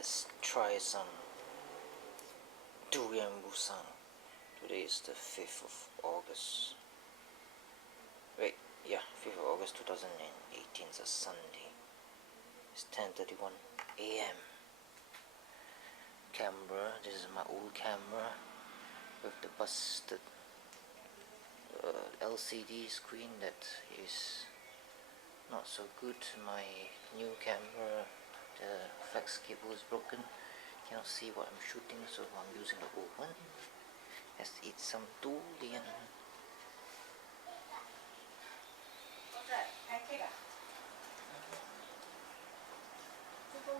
Let's try some Durian Musang. Today is the 5th of August. Wait, yeah, 5th of August 2018. It's a Sunday. It's 10:31 AM. Camera. This is my old camera with the busted LCD screen that is not so good. My new camera, the flex cable is broken. Cannot see what I'm shooting, so I'm using the old one. Let's eat some durian. What's that? Pancake?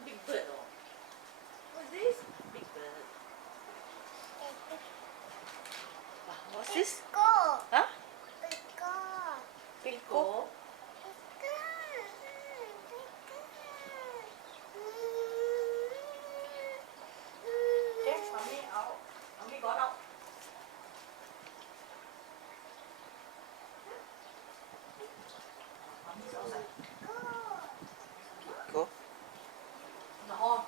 Big bird. What's this? Big bird. What's this? Huh? Gerryko. Okay, mommy out. Mommy got out. Mommy's outside. Go. No.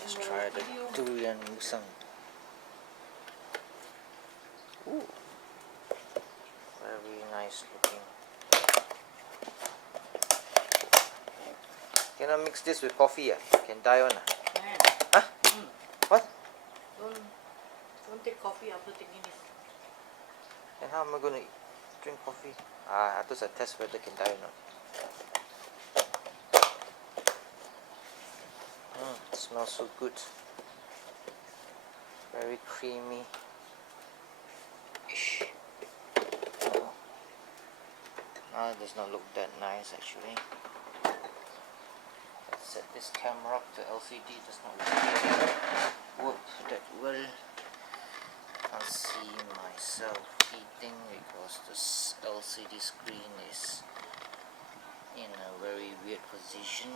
Let's try the Durian Musang. Ooh, very nice looking. Can I mix this with coffee? Can die on? Huh? What? Don't take coffee after taking this. And how am I gonna drink coffee? I thought I test whether it can die or not. It smells so good. Very creamy. Ish. It does not look that nice actually. Let's set this camera up to LCD. Does not work that well. Can't see myself eating because this LCD screen is in a very weird position.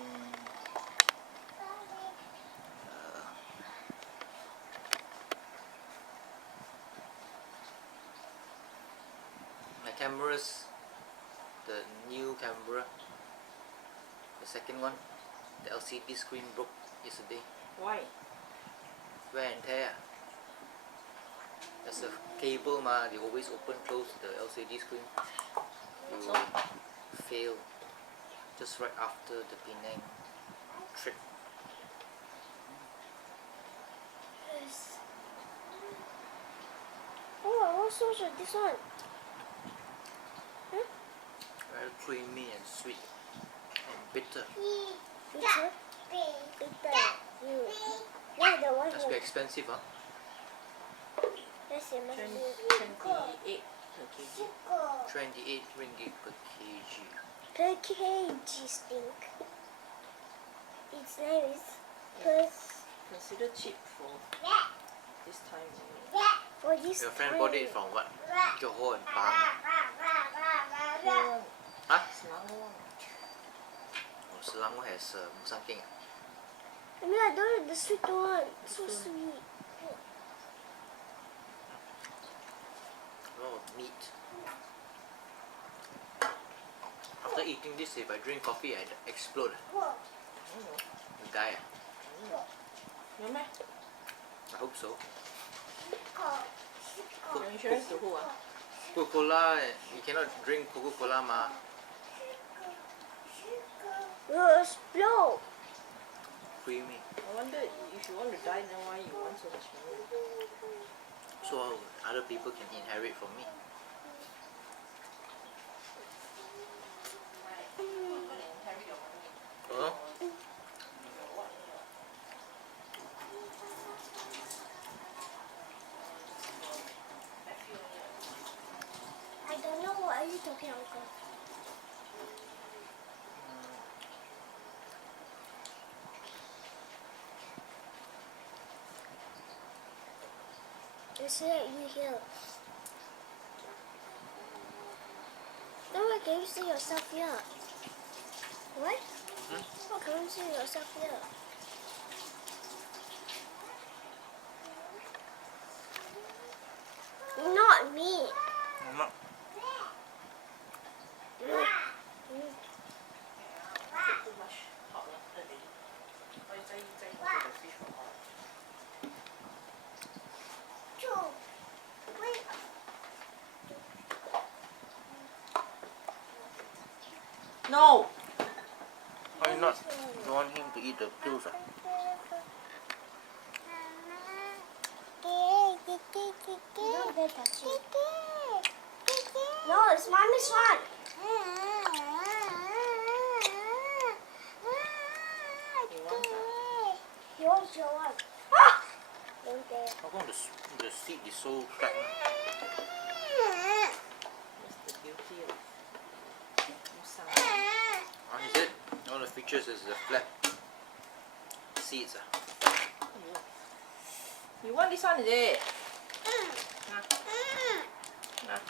My cameras, the new camera, the second one, the LCD screen broke yesterday. Why? Wear and tear. There's a cable they always open close the LCD screen. It will fail just right after the Penang trip. Yes. Oh, I want sauce on this one. Very creamy and sweet and bitter. Bitter? Bitter. Yeah, the one That's very expensive, huh? Yes, it must 28 per kg. 28 ringgit per kg. per kg stink. It's nice. Per Consider cheap for this time. for this Your friend time. bought it from what? Johor and Pahang. Yeah. Huh? Selangor. Oh, Selangor has Musang King. I mean, I don't like the sweet one. So sweet. A lot of meat. After eating this, if I drink coffee, I explode. I die. No meh? I hope so. Your insurance to who? Coca-Cola, you cannot drink Coca-Cola ma. Will explode. Creamy. I wonder if you want to die, then why you want so much money? So other people can inherit from me. Huh? I don't know what are you talking, Uncle. It's like you here. Then why can you see yourself here? What? How can you see yourself here? Not me. Mama. Too much hot water already. No. Why not? You want him to eat the pills? Ah? Don't get touchy. No, it's mommy's one. You want that? Yours, your one. Ah! Don't dare. How come the seat is so flat? That's the beauty of Musang. Is it? All the features is the flat seats. Ah. You want this one, is it? Nah. Nah.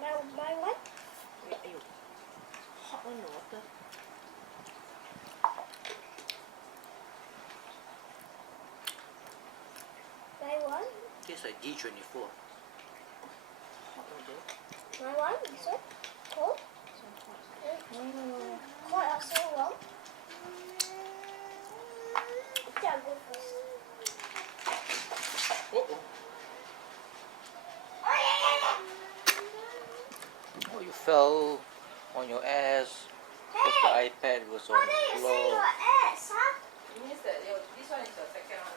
Now, buy what? Wait, ayo. Hot one, the water. Buy one? Tastes like D24. Hot one, though. My one? This one? Cold? No, no, no, no. Cold or so long? Okay, I'll go first. Oh. Oh, you fell on your ass. Because the iPad was on What the are you saying floor. your ass, huh? It means that this one is your second one.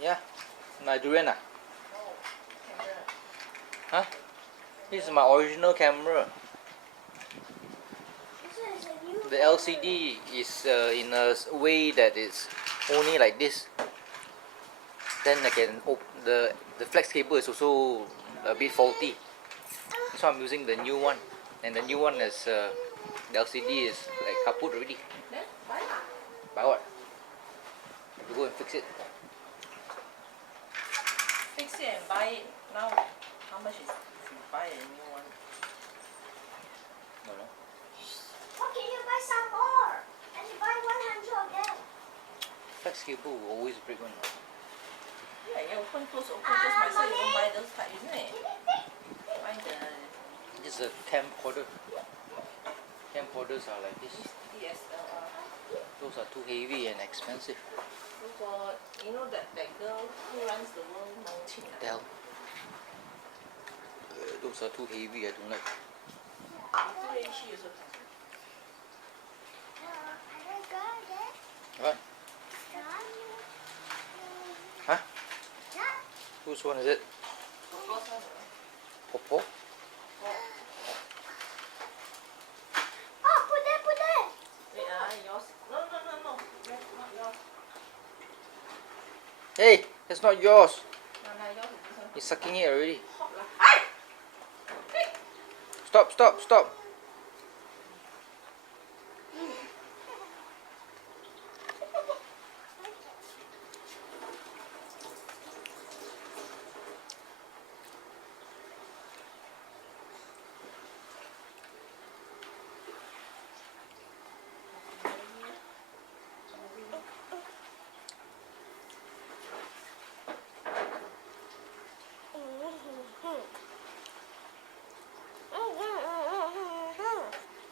Yeah. My Durian. Ah? No. Camera. Huh? This is my original camera. This one is a new The LCD is in a way that it's only like this. Then I can the flex cable is also a bit faulty. So I'm using the new one, and the new one is the LCD is like kaput already. Then buy lah. Buy what? You go and fix it. Fix it and buy it. Now, how much is if you buy a new one? No, no. How can you buy some more? And you buy 100 of them. Flex cable will always break one. Yeah, you open, close, myself. You don't buy those type, isn't it? Buy the This is a camcorder. Camcorders are like this. DSLR. Those are too heavy and expensive. For, you know that girl who runs the world, Mong The hell? Those are too heavy. I don't like. She also can. I got it. What? Huh? Whose one is it? Popo? Oh, put there, put there. Wait, yours. No. That's not yours. Hey, that's not yours. No, yours is this one. He's sucking it already. Hop lah. Ay! Stop.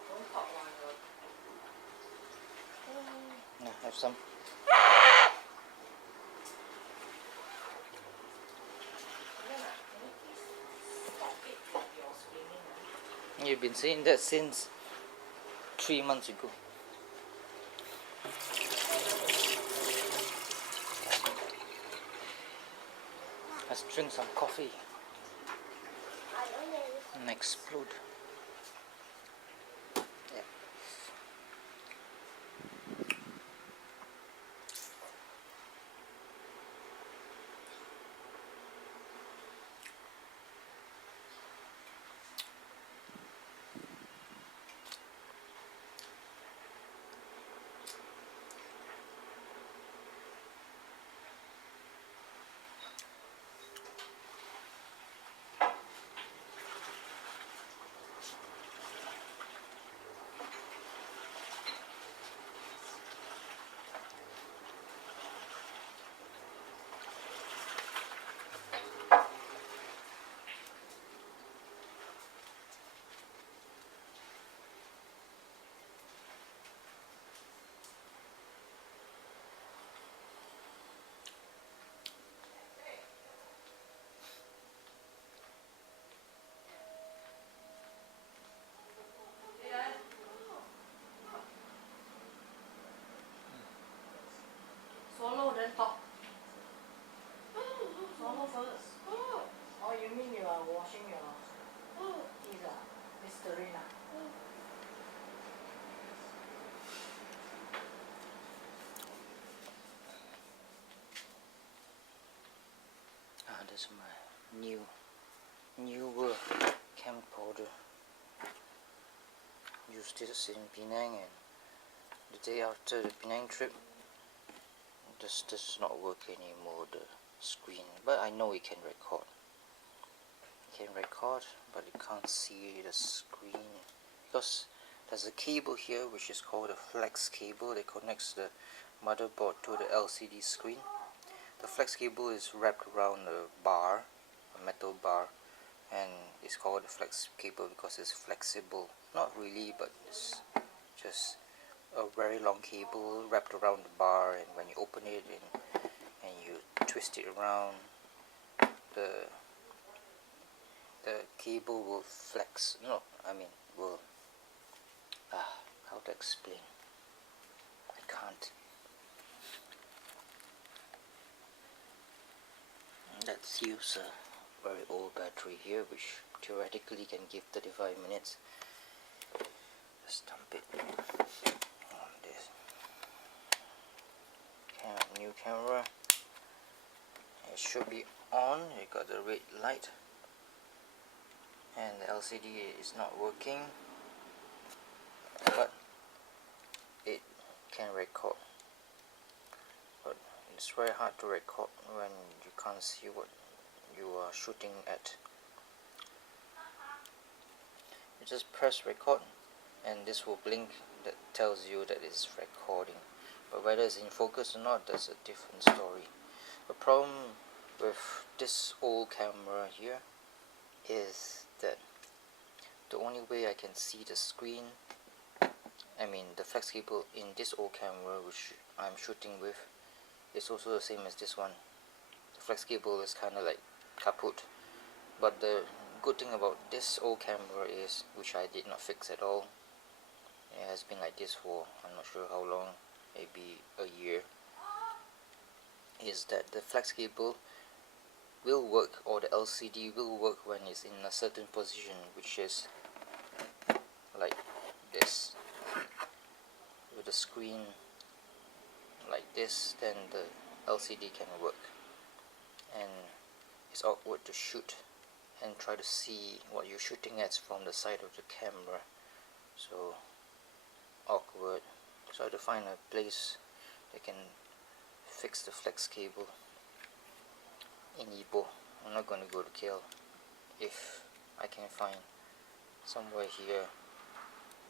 Don't pop one. Yeah, have some. You've been saying that since 3 months ago. Let's drink some coffee and explode. Yeah. is my newer camcorder. Used this in Penang, and the day after the Penang trip, this does not work anymore, the screen. But I know it can record. It can record, but you can't see the screen because there's a cable here which is called a flex cable that connects the motherboard to the LCD screen. The flex cable is wrapped around a bar, a metal bar, and it's called a flex cable because it's flexible. Not really, but it's just a very long cable wrapped around the bar, and when you open it and you twist it around, the cable will flex. No, I mean will. How to explain? I can't. Let's use a very old battery here, which theoretically can give 35 minutes. Just dump it on this. New camera. It should be on. You got the red light, and the LCD is not working, but it can record. But it's very hard to record when you can't see what you are shooting at. You just press record, and this will blink that tells you that it's recording. But whether it's in focus or not, that's a different story. The problem with this old camera here is that the only way I can see the screen, I mean the flex cable in this old camera which I'm shooting with, is also the same as this one. The flex cable is kind of like kaput. But the good thing about this old camera is, which I did not fix at all, it has been like this for I'm not sure how long, maybe a year, is that the flex cable will work, or the LCD will work when it's in a certain position, which is like this. With the screen like this, then the LCD can work, and it's awkward to shoot and try to see what you're shooting at from the side of the camera. So awkward. So I have to find a place that can fix the flex cable in Ipoh. I'm not going to go to KL. If I can find somewhere here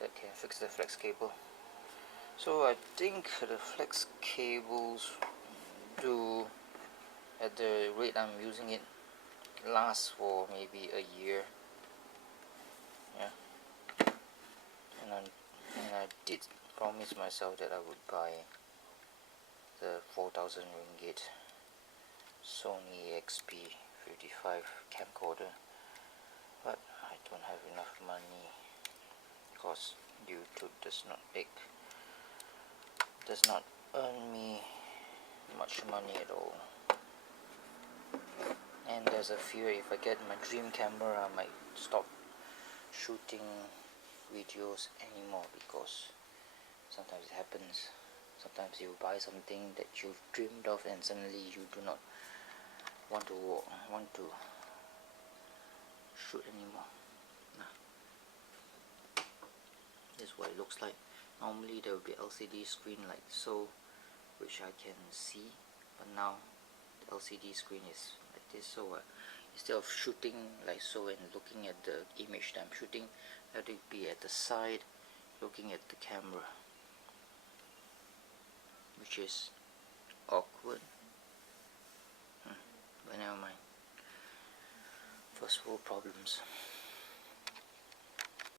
that can fix the flex cable. So I think the flex cables do, at the rate I'm using it, last for maybe a year. Yeah. And I did promise myself that I would buy the 4,000 ringgit Sony XP55 camcorder, but I don't have enough money because YouTube does not earn me much money at all. And there's a fear if I get my dream camera, I might stop shooting videos anymore, because sometimes it happens. Sometimes you buy something that you've dreamed of and suddenly you do not want to shoot anymore. This is what it looks like. Normally there will be LCD screen like so, which I can see, but now the LCD screen is like this. So instead of shooting like so and looking at the image that I'm shooting, I have to be at the side looking at the camera, which is awkward. But never mind. First world problems.